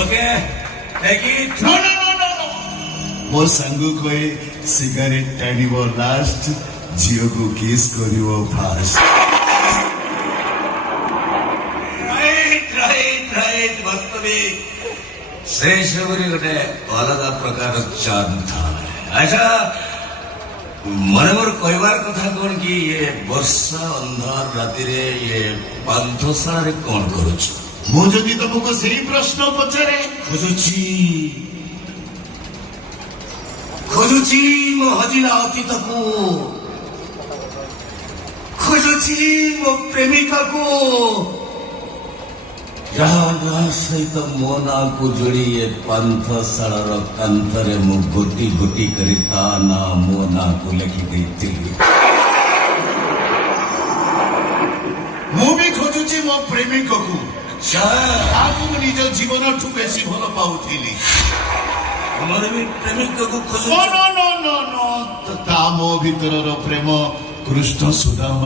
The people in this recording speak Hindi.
Okay take it No, no, no, no, no. ମୋ ସାଙ୍ଗକୁ କହେ ସିଗାରେଟ ଟାଣିବ ଲାଷ୍ଟ ଝିଅକୁ କିସ୍ କରିବ ଫାଷ୍ଟ। राइट वास्तविक से सबरी गोटे अलग प्रकार चांद था। अच्छा मने मोर कहबार कथा कौन कि ये वर्षा अंधार राति रे ये पांथशाला रे कौन करूछ? ମୁଁ ଯଦି ତମକୁ ସେଇ ପ୍ରଶ୍ନ ପଚାରେ खोजुची मो हजिला अतीत को खोजुची मो प्रेमिका को जहाँ सहित मो ना को जोड़ी ये पांथशालार कांथरे मु गोटी गोटी करी ता ना मो ना को लिखि देइथिली। ମୁଁ ବି ଖୋଜୁଛି ମୋ ପ୍ରେମିକକୁ अच्छा ତାକୁ ମୁଁ ନିଜ ଜୀବନଠୁ ବେଶୀ ଭଲ ପାଉଥିଲି। हमारे भी प्रेमिक को खोजो। ତା ମୋ ଭିତରର ପ୍ରେମ କୃଷ୍ଣ ସୁଦାମା